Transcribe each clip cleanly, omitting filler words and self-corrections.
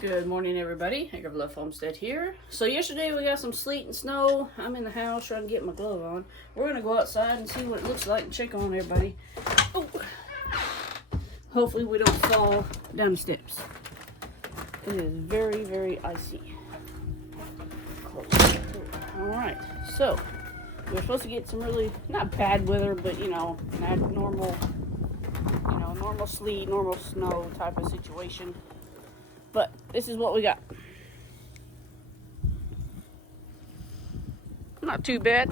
Good morning, everybody. Hank of Love Homestead here. So yesterday we got some sleet and snow. I'm in the house trying to get my glove on. We're going to go outside and see what it looks like and check on everybody. Oh. Hopefully we don't fall down the steps. It is very, very icy. Alright, so we're supposed to get some really, not bad weather, but not normal, normal sleet, normal snow type of situation. But this is what we got. Not too bad.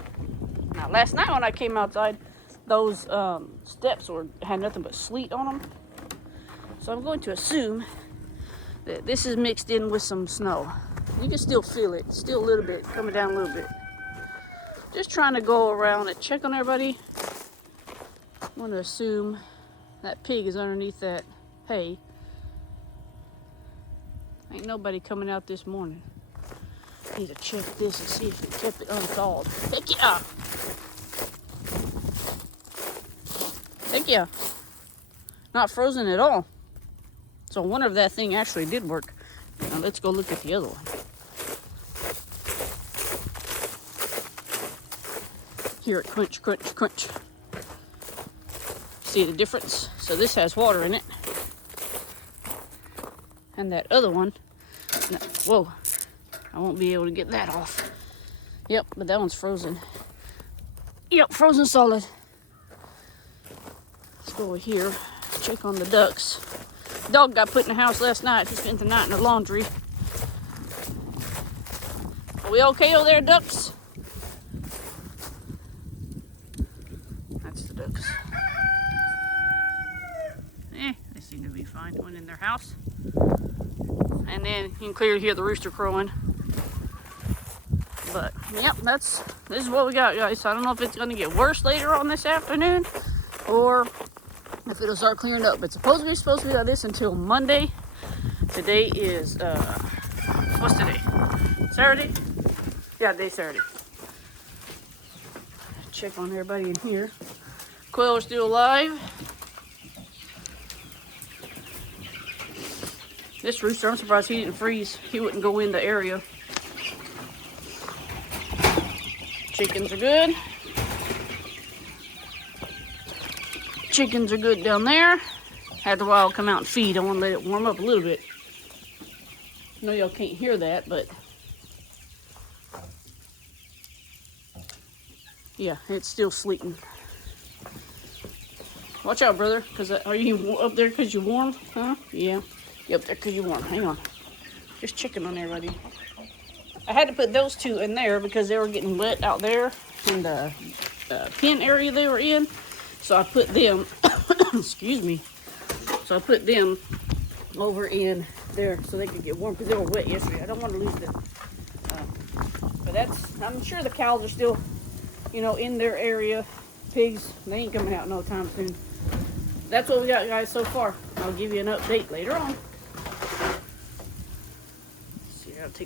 Now, last night when I came outside, those steps had nothing but sleet on them. So I'm going to assume that this is mixed in with some snow. You can still feel it. Still a little bit, coming down a little bit. Just trying to go around and check on everybody. I'm going to assume that pig is underneath that hay. Ain't nobody coming out this morning. Need to check this and see if it kept it unthawed. Heck yeah! Heck yeah! Not frozen at all. So I wonder if that thing actually did work. Now let's go look at the other one. Hear it crunch, crunch, crunch. See the difference? So this has water in it. And that other one, whoa, I won't be able to get that off. Yep, but that one's frozen. Yep, frozen solid. Let's go over here, check on the ducks. Dog got put in the house last night. He spent the night in the laundry. Are we okay over there, ducks? That's the ducks. They seem to be fine. One in their house. And then you can clearly hear the rooster crowing. But yep, this is what we got, guys. I don't know if it's gonna get worse later on this afternoon or if it'll start clearing up. But supposedly it's supposed to be like this until Monday. Today is what's today? Saturday? Yeah, today's Saturday. Check on everybody in here. Quail are still alive. This rooster, I'm surprised he didn't freeze. He wouldn't go in the area. Chickens are good. Chickens are good down there. Had the wild come out and feed. I want to let it warm up a little bit. I know y'all can't hear that, but yeah, it's still sleeting. Watch out, brother. Are you up there because you're warm? Huh? Yeah. Yep, there because you warm. Hang on. Just checking on everybody. I had to put those two in there because they were getting wet out there in the pen area they were in. So I put them, excuse me. So I put them over in there so they could get warm because they were wet yesterday. I don't want to lose them. But I'm sure the cows are still, in their area. Pigs, they ain't coming out no time soon. That's what we got, guys, so far. I'll give you an update later on. See, I'll take